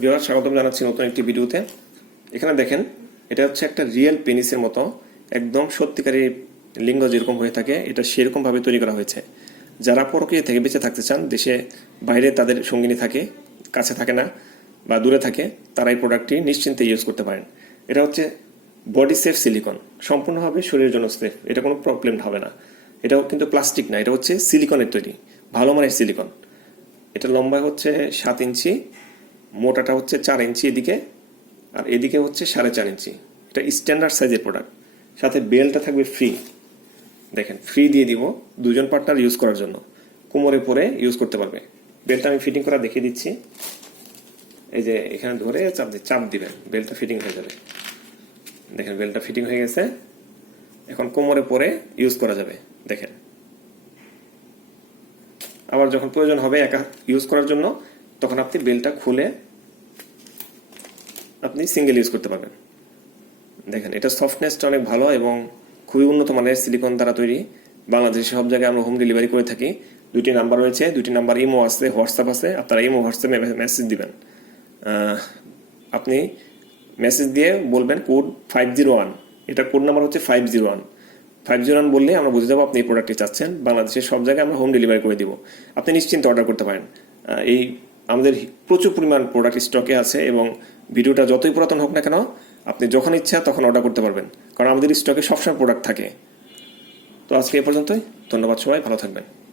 বিহার স্বাগতম জানাচ্ছি নতুন একটি ভিডিওতে। এখানে দেখেন, এটা হচ্ছে একটা রিয়েল পেনিসের মতো, একদম সত্যিকারী লিঙ্গ যেরকম হয়ে থাকে, এটা সেরকম ভাবে তৈরি করা হয়েছে। যারা পরকীয় থেকে বেঁচে থাকতে চান, দেশে বাইরে তাদের সঙ্গিনী থাকে, কাছে থাকে না বা দূরে থাকে, তারা এই প্রোডাক্টটি নিশ্চিন্তে ইউজ করতে পারেন। এটা হচ্ছে বডি সেফ সিলিকন সম্পূর্ণভাবে শরীরের জন্য সেফ এটা কোনো প্রবলেম হবে না। এটাও কিন্তু প্লাস্টিক না, এটা হচ্ছে সিলিকনের তৈরি, ভালো মানের সিলিকন এটা লম্বা হচ্ছে সাত ইঞ্চি মোটাটা হচ্ছে চার ইঞ্চি এদিকে, আর এদিকে হচ্ছে সাড়ে চার ইঞ্চি। এটা স্ট্যান্ডার্ড সাইজের প্রোডাক্ট সাথে বেলটা থাকবে ফ্রি দেখেন ফ্রি দিয়ে দিব দুজন পার্টনার ইউজ করার জন্য। কোমরে পরে ইউজ করতে পারবে। বেলটা আমি ফিটিং করা দেখিয়ে দিচ্ছি। এই যে এখানে ধরে চাপ দিয়ে চাপ দিবেন। বেলটা ফিটিং হয়ে যাবে। দেখেন বেলটা ফিটিং হয়ে গেছে। এখন কোমরে পরে ইউজ করা যাবে। দেখেন। আবার যখন প্রয়োজন হবে একা ইউজ করার জন্য তখন আপনি বেলটা খুলে আপনি সিঙ্গেল ইউজ করতে পারবেন। দেখেন, এটা সফটনেসটা অনেক ভালো এবং খুবই উন্নত মানের সিলিকন দ্বারা তৈরি। বাংলাদেশে সব জায়গায় আমরা হোম ডেলিভারি করে থাকি। দুটি নাম্বার রয়েছে দুটি নাম্বার ইমো আছে হোয়াটসঅ্যাপ আছে। আপনারা ইমো হোয়াটসঅ্যাপে মেসেজ দিবেন। আপনি মেসেজ দিয়ে বলবেন কোড ফাইভ জিরো ওয়ান এটা কোড নাম্বার হচ্ছে five zero one five zero one বললে আমরা বুঝে যাব আপনি এই প্রোডাক্টটি চাচ্ছেন। বাংলাদেশের সব জায়গায় আমরা হোম ডেলিভারি করে দিব। আপনি নিশ্চিন্তে অর্ডার করতে পারেন। এই আমাদের প্রচুর পরিমাণ প্রোডাক্ট স্টকে আছে এবং ভিডিওটা যতই পুরাতন হোক না কেন, আপনি যখন ইচ্ছা তখন অর্ডার করতে পারবেন। কারণ আমাদের স্টকে সবসময় প্রোডাক্ট থাকে। তো আজকে এ পর্যন্তই। ধন্যবাদ সবাই। ভালো থাকবেন।